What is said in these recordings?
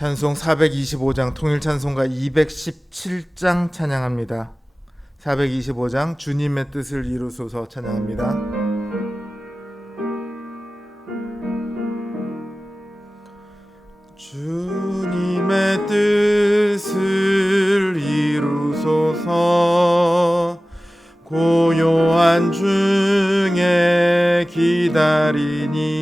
찬송 425장 통일찬송가 217장 찬양합니다. 425장 주님의 뜻을 이루소서 찬양합니다. 주님의 뜻을 이루소서 고요한 중에 기다리니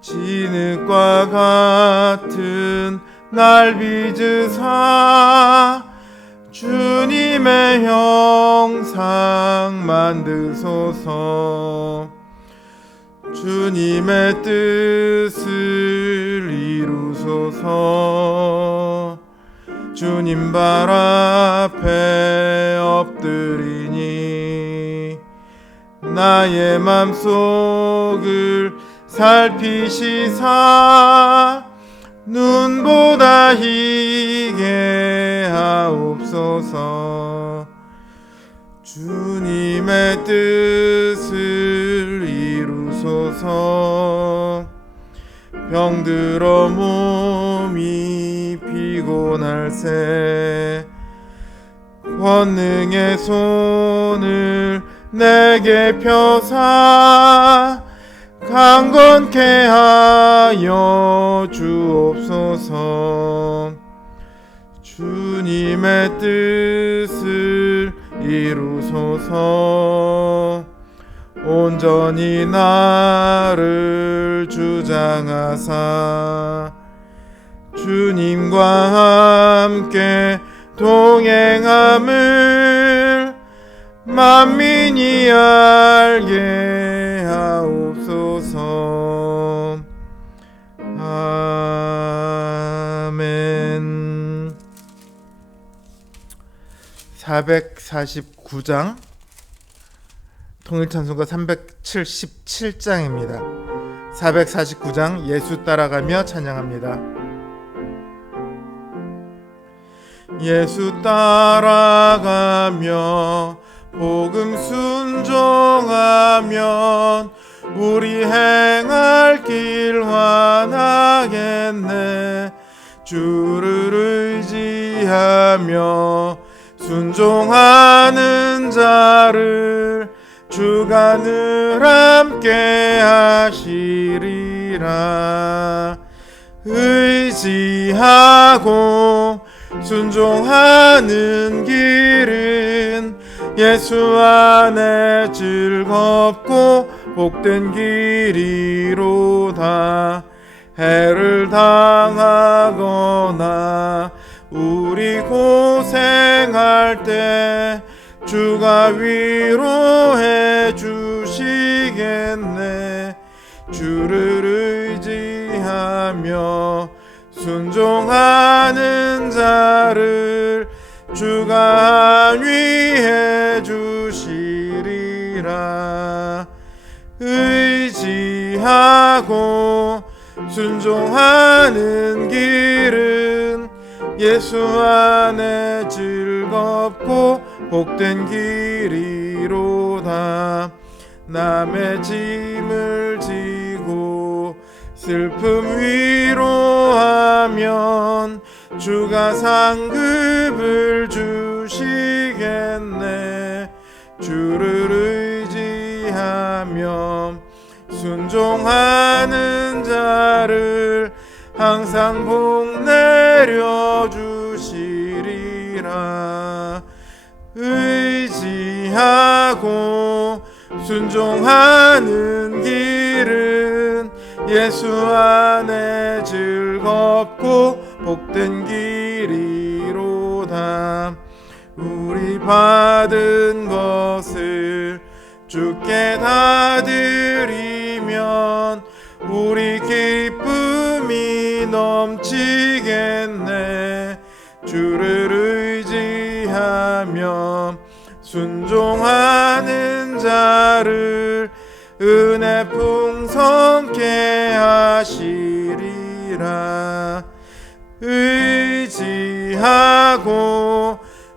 진흙과 같은 날 빚으사 주님의 형상 만드소서. 주님의 뜻을 이루소서. 주님 발 앞에 엎드리니 나의 맘속을 살피시사 눈보다 희게 하옵소서. 주님의 뜻을 이루소서. 병들어 몸이 피곤할세 권능의 손을 내게 펴사 강건케 하여 주옵소서. 주님의 뜻을 이루소서. 온전히 나를 주장하사 주님과 함께 동행함을 만민이 알게 하옵소서. 아멘. 449장 통일찬송가 377장입니다. 449장 예수 따라가며 찬양합니다. 예수 따라가며 복음 순종하면 우리 행할 길 환하겠네. 주를 의지하며 순종하는 자를 주가 늘 함께 하시리라. 의지하고 순종하는 길은 예수 안에 즐겁고 복된 길이로다. 해를 당하거나 우리 고생할 때 주가 위로해 주시겠네. 주를 의지하며 순종하는 자를 주가 안위해 주시리라. 의지하고 순종하는 길은 예수 안에 즐겁고 복된 길이로다. 남의 짐을 지고 슬픔 위로하면 주가 상급을 주시겠네. 주를 의지하며 순종하는 자를 항상 복 내려 주시리라. 의지하고 순종하는 길은 예수 안에 즐겁고 복된 길이로다. 우리 받은 것을 주께 다 드리면 우리 기쁨이 넘치겠네. 주를 의지하며 순종하는 자를 은혜 풍성케 하시리라. 의지하고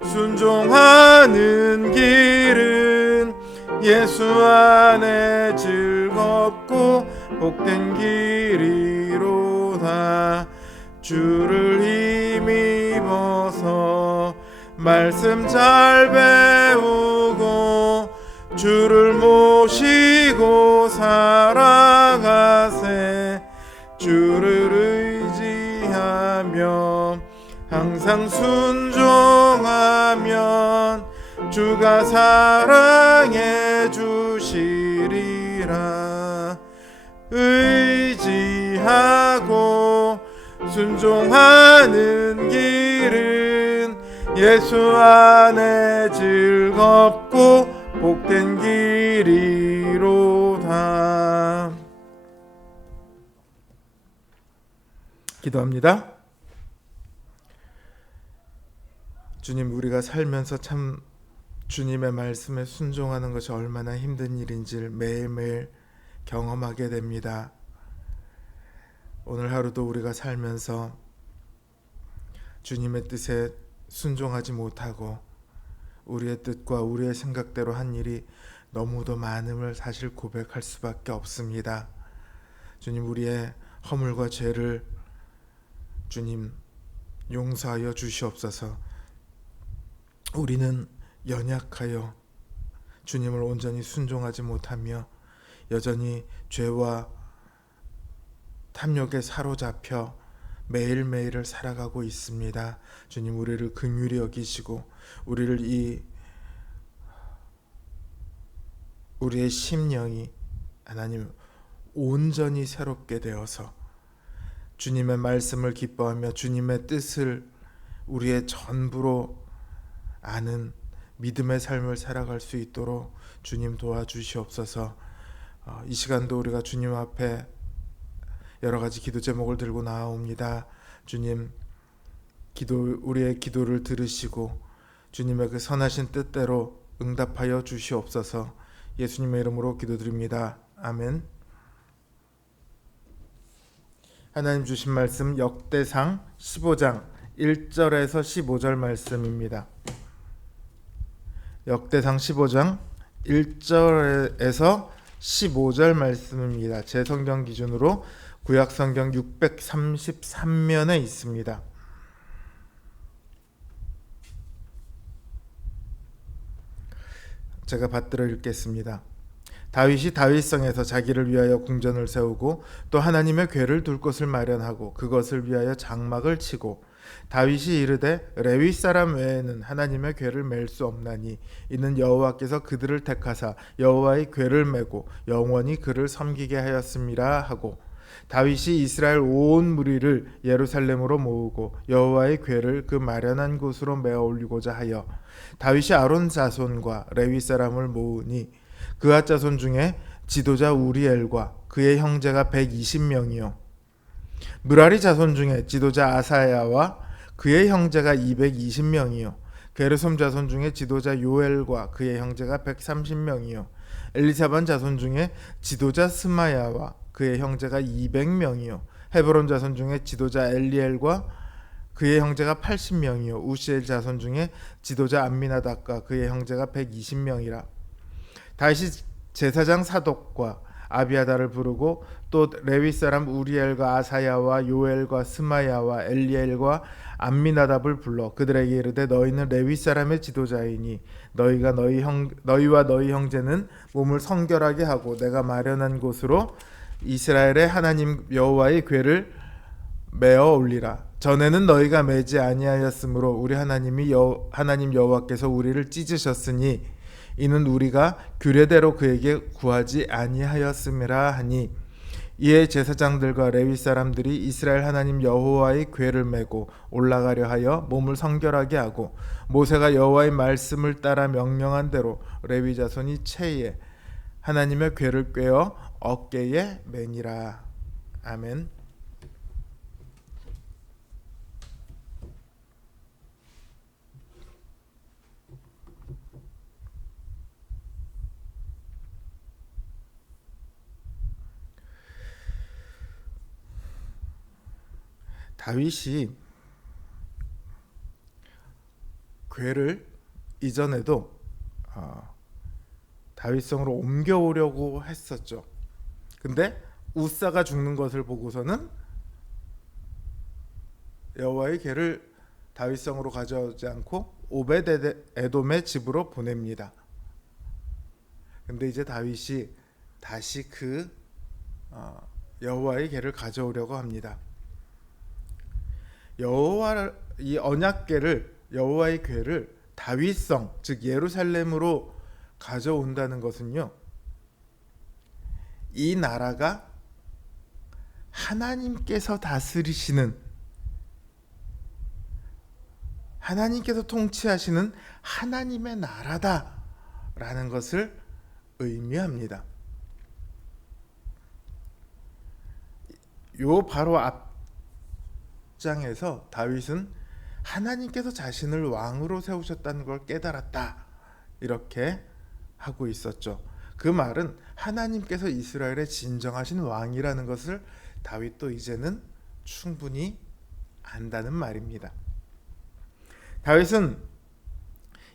순종하는 길은 예수 안에 즐겁고 복된 길이로다. 주를 힘입어서 말씀 잘 배우고 주를 모시고 살아가세. 주를 의지하며 항상 순종하면 주가 사랑해 주시리라. 의지하고 순종하는 길은 예수 안에 즐겁고 복된 길이로다. 기도합니다. 주님, 우리가 살면서 참 주님의 말씀에 순종하는 것이 얼마나 힘든 일인지를 매일매일 경험하게 됩니다. 오늘 하루도 우리가 살면서 주님의 뜻에 순종하지 못하고 우리의 뜻과 우리의 생각대로 한 일이 너무도 많음을 사실 고백할 수밖에 없습니다. 주님, 우리의 허물과 죄를 주님 용서하여 주시옵소서. 우리는 연약하여 주님을 온전히 순종하지 못하며 여전히 죄와 탐욕에 사로잡혀 매일매일을 살아가고 있습니다. 주님, 우리를 긍휼히 여기시고 우리의 심령이 하나님 온전히 새롭게 되어서 주님의 말씀을 기뻐하며 주님의 뜻을 우리의 전부로 아는 믿음의 삶을 살아갈 수 있도록 주님 도와주시옵소서. 이 시간도 우리가 주님 앞에 여러 가지 기도 제목을 들고 나아옵니다. 주님, 우리의 기도를 들으시고 주님의 그 선하신 뜻대로 응답하여 주시옵소서. 예수님의 이름으로 기도드립니다. 아멘. 하나님 주신 말씀 역대상 15장 1절에서 15절 말씀입니다. 역대상 15장 1절에서 15절 말씀입니다. 제 성경 기준으로 구약 성경 633면에 있습니다. 제가 받들어 읽겠습니다. 다윗이 다윗성에서 자기를 위하여 궁전을 세우고 또 하나님의 궤를 둘 곳을 마련하고 그것을 위하여 장막을 치고 다윗이 이르되 레위 사람 외에는 하나님의 궤를 맬 수 없나니 이는 여호와께서 그들을 택하사 여호와의 궤를 메고 영원히 그를 섬기게 하였음이라 하고 다윗이 이스라엘 온 무리를 예루살렘으로 모으고 여호와의 궤를 그 마련한 곳으로 메어 올리고자 하여 다윗이 아론 자손과 레위 사람을 모으니 그앗 자손 중에 지도자 우리엘과 그의 형제가 120명이요 므라리 자손 중에 지도자 아사야와 그의 형제가 220명이요 게르솜 자손 중에 지도자 요엘과 그의 형제가 130명이요 엘리사반 자손 중에 지도자 스마야와 그의 형제가 200명이요 헤브론 자손 중에 지도자 엘리엘과 그의 형제가 80명이요 우시엘 자손 중에 지도자 암미나답과 그의 형제가 120명이라. 다윗이 제사장 사독과 아비아다를 부르고 또 레위 사람 우리엘과 아사야와 요엘과 스마야와 엘리엘과 암미나답을 불러 그들에게 이르되 너희는 레위 사람의 지도자이니 너희와 너희 형제는 몸을 성결하게 하고 내가 마련한 곳으로 이스라엘의 하나님 여호와의 궤를 메어 올리라. 전에는 너희가 매지 아니하였으므로 우리 하나님 여호와께서 우리를 찢으셨으니 이는 우리가 규례대로 그에게 구하지 아니하였음이라 하니 이에 제사장들과 레위 사람들이 이스라엘 하나님 여호와의 궤를 메고 올라가려 하여 몸을 성결하게 하고 모세가 여호와의 말씀을 따라 명령한 대로 레위 자손이 채에 하나님의 궤를 꿰어 어깨에 매니라. 아멘. 다윗이 궤를 이전에도 다윗성으로 옮겨오려고 했었죠. 근데 우사가 죽는 것을 보고서는 여호와의 궤를 다윗성으로 가져오지 않고 오벳에돔의 집으로 보냅니다. 근데 이제 다윗이 다시 그 여호와의 궤를 가져오려고 합니다. 이 언약궤를, 여호와의 궤를 다윗성, 즉 예루살렘으로 가져온다는 것은요, 이 나라가 하나님께서 다스리시는, 하나님께서 통치하시는 하나님의 나라다라는 것을 의미합니다. 요 바로 앞장에서 다윗은 하나님께서 자신을 왕으로 세우셨다는 걸 깨달았다, 이렇게 하고 있었죠. 그 말은 하나님께서 이스라엘의 진정하신 왕이라는 것을 다윗도 이제는 충분히 안다는 말입니다. 다윗은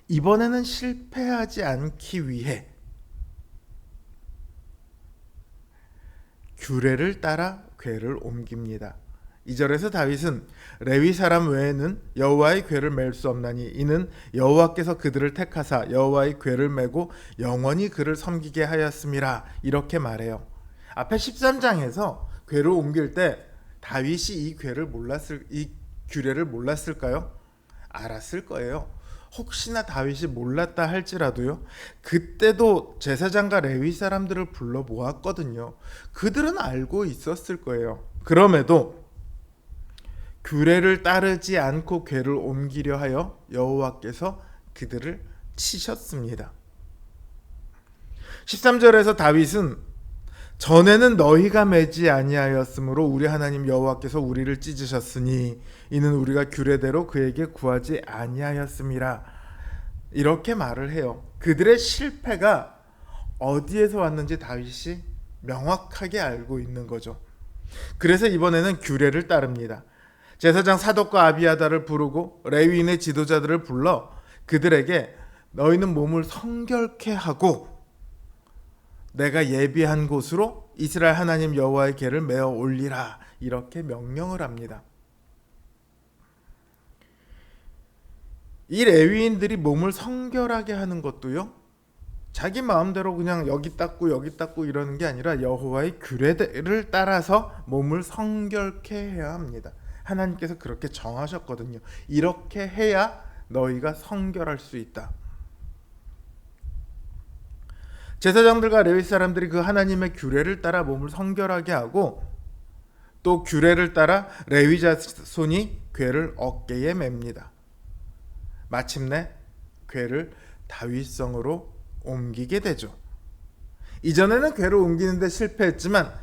이번에는 실패하지 않기 위해 규례를 따라 궤를 옮깁니다. 2절에서 다윗은 레위 사람 외에는 여호와의 궤를 맬 수 없나니 이는 여호와께서 그들을 택하사 여호와의 궤를 메고 영원히 그를 섬기게 하였음이라, 이렇게 말해요. 앞에 13장에서 궤를 옮길 때 다윗이 이 규례를 몰랐을까요? 알았을 거예요. 혹시나 다윗이 몰랐다 할지라도요, 그때도 제사장과 레위 사람들을 불러 모았거든요. 그들은 알고 있었을 거예요. 그럼에도 규례를 따르지 않고 궤를 옮기려 하여 여호와께서 그들을 치셨습니다. 13절에서 다윗은 전에는 너희가 매지 아니하였으므로 우리 하나님 여호와께서 우리를 찢으셨으니 이는 우리가 규례대로 그에게 구하지 아니하였음이라, 이렇게 말을 해요. 그들의 실패가 어디에서 왔는지 다윗이 명확하게 알고 있는 거죠. 그래서 이번에는 규례를 따릅니다. 제사장 사독과 아비아다를 부르고 레위인의 지도자들을 불러 그들에게 너희는 몸을 성결케 하고 내가 예비한 곳으로 이스라엘 하나님 여호와의 궤를 메어 올리라, 이렇게 명령을 합니다. 이 레위인들이 몸을 성결하게 하는 것도요, 자기 마음대로 그냥 여기 닦고 여기 닦고 이러는 게 아니라 여호와의 규례를 따라서 몸을 성결케 해야 합니다. 하나님께서 그렇게 정하셨거든요. 이렇게 해야 너희가 성결할 수 있다. 제사장들과 레위 사람들이 그 하나님의 규례를 따라 몸을 성결하게 하고 또 규례를 따라 레위 자손이 궤를 어깨에 맵니다. 마침내 궤를 다윗성으로 옮기게 되죠. 이전에는 궤를 옮기는데 실패했지만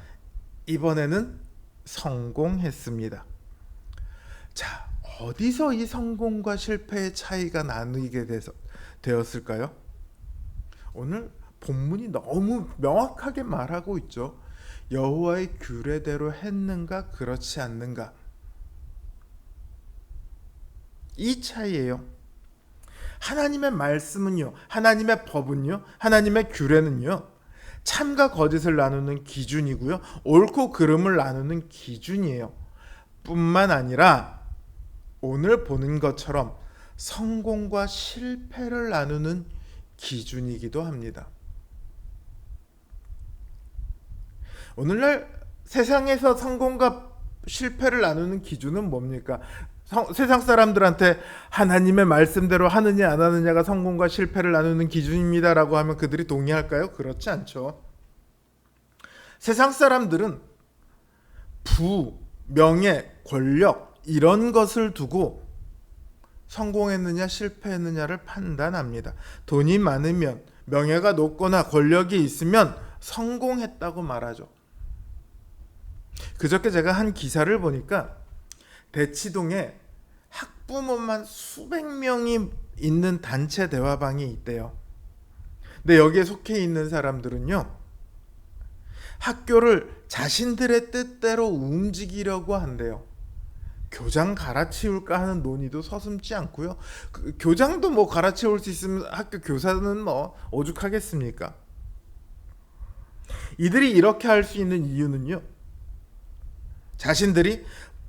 이번에는 성공했습니다. 자, 어디서 이 성공과 실패의 차이가 나누게 되었을까요? 오늘 본문이 너무 명확하게 말하고 있죠. 여호와의 규례대로 했는가 그렇지 않는가, 이 차이예요. 하나님의 말씀은요, 하나님의 법은요, 하나님의 규례는요, 참과 거짓을 나누는 기준이고요, 옳고 그름을 나누는 기준이에요. 뿐만 아니라 오늘 보는 것처럼 성공과 실패를 나누는 기준이기도 합니다. 오늘날 세상에서 성공과 실패를 나누는 기준은 뭡니까? 세상 사람들한테 하나님의 말씀대로 하느냐 안 하느냐가 성공과 실패를 나누는 기준입니다라고 하면 그들이 동의할까요? 그렇지 않죠. 세상 사람들은 부, 명예, 권력 이런 것을 두고 성공했느냐 실패했느냐를 판단합니다. 돈이 많으면, 명예가 높거나 권력이 있으면 성공했다고 말하죠. 그저께 제가 한 기사를 보니까 대치동에 학부모만 수백 명이 있는 단체 대화방이 있대요. 근데 여기에 속해 있는 사람들은요, 학교를 자신들의 뜻대로 움직이려고 한대요. 교장 갈아치울까 하는 논의도 서슴지 않고요. 교장도 뭐 갈아치울 수 있으면 학교 교사는 뭐 오죽하겠습니까? 이들이 이렇게 할 수 있는 이유는요, 자신들이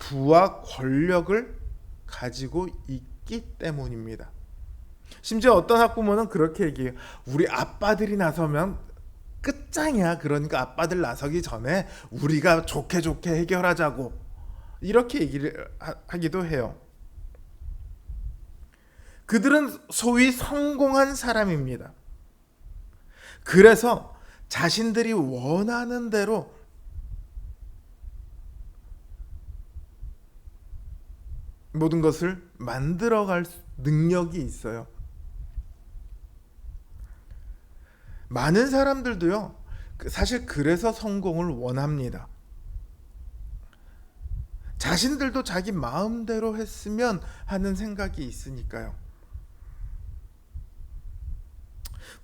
부와 권력을 가지고 있기 때문입니다. 심지어 어떤 학부모는 그렇게 얘기해요. 우리 아빠들이 나서면 끝장이야. 그러니까 아빠들 나서기 전에 우리가 좋게 해결하자고, 이렇게 얘기를 하기도 해요. 그들은 소위 성공한 사람입니다. 그래서 자신들이 원하는 대로 모든 것을 만들어갈 능력이 있어요. 많은 사람들도요, 사실 그래서 성공을 원합니다. 자신들도 자기 마음대로 했으면 하는 생각이 있으니까요.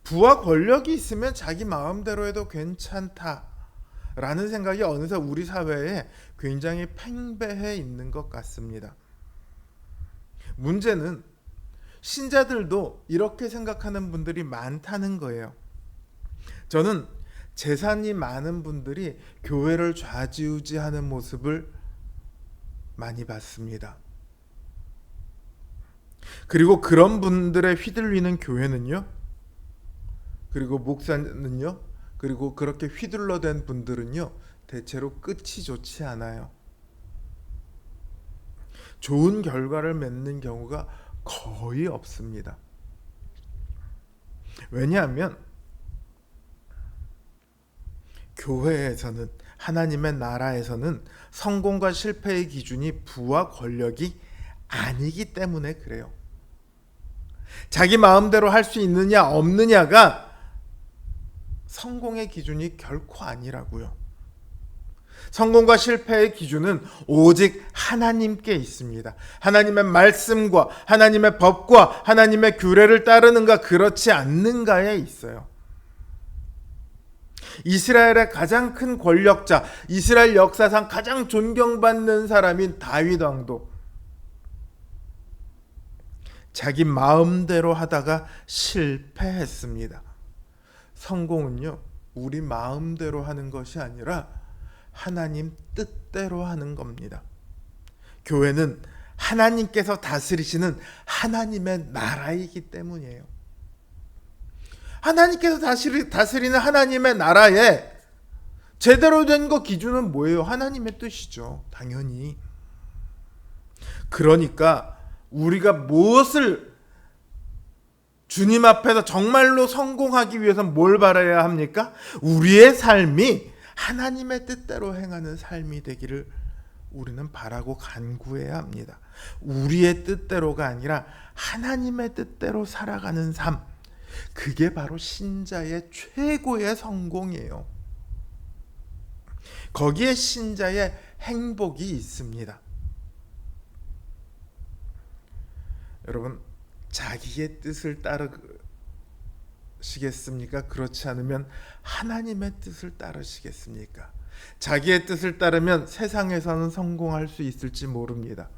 부와 권력이 있으면 자기 마음대로 해도 괜찮다라는 생각이 어느새 우리 사회에 굉장히 팽배해 있는 것 같습니다. 문제는 신자들도 이렇게 생각하는 분들이 많다는 거예요. 저는 재산이 많은 분들이 교회를 좌지우지하는 모습을 많이 봤습니다. 그리고 그런 분들의 휘둘리는 교회는요, 그리고 목사는요, 그리고 그렇게 휘둘러댄 분들은요, 대체로 끝이 좋지 않아요. 좋은 결과를 맺는 경우가 거의 없습니다. 왜냐하면 교회에서는, 하나님의 나라에서는 성공과 실패의 기준이 부와 권력이 아니기 때문에 그래요. 자기 마음대로 할 수 있느냐 없느냐가 성공의 기준이 결코 아니라고요. 성공과 실패의 기준은 오직 하나님께 있습니다. 하나님의 말씀과 하나님의 법과 하나님의 규례를 따르는가 그렇지 않는가에 있어요. 이스라엘의 가장 큰 권력자, 이스라엘 역사상 가장 존경받는 사람인 다윗 왕도 자기 마음대로 하다가 실패했습니다. 성공은요, 우리 마음대로 하는 것이 아니라 하나님 뜻대로 하는 겁니다. 교회는 하나님께서 다스리시는 하나님의 나라이기 때문이에요. 하나님께서 다스리는 하나님의 나라에 제대로 된 거 기준은 뭐예요? 하나님의 뜻이죠. 당연히. 그러니까 우리가 무엇을 주님 앞에서 정말로 성공하기 위해서 뭘 바라야 합니까? 우리의 삶이 하나님의 뜻대로 행하는 삶이 되기를 우리는 바라고 간구해야 합니다. 우리의 뜻대로가 아니라 하나님의 뜻대로 살아가는 삶, 그게 바로 신자의 최고의 성공이에요. 거기에 신자의 행복이 있습니다. 여러분, 자기의 뜻을 따르시겠습니까? 그렇지 않으면 하나님의 뜻을 따르시겠습니까? 자기의 뜻을 따르면 세상에서는 성공할 수 있을지 모릅니다.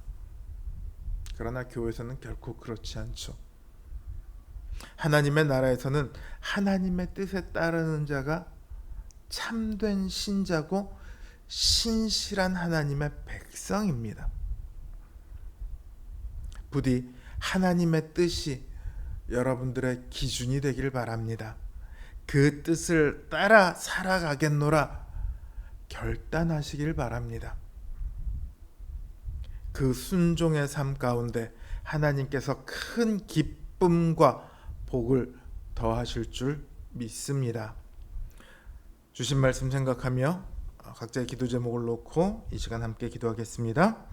그러나 교회에서는 결코 그렇지 않죠. 하나님의 나라에서는 하나님의 뜻에 따르는 자가 참된 신자고 신실한 하나님의 백성입니다. 부디 하나님의 뜻이 여러분들의 기준이 되길 바랍니다. 그 뜻을 따라 살아가겠노라 결단하시길 바랍니다. 그 순종의 삶 가운데 하나님께서 큰 기쁨과 복을 더하실 줄 믿습니다. 주신 말씀 생각하며 각자의 기도 제목을 놓고 이 시간 함께 기도하겠습니다.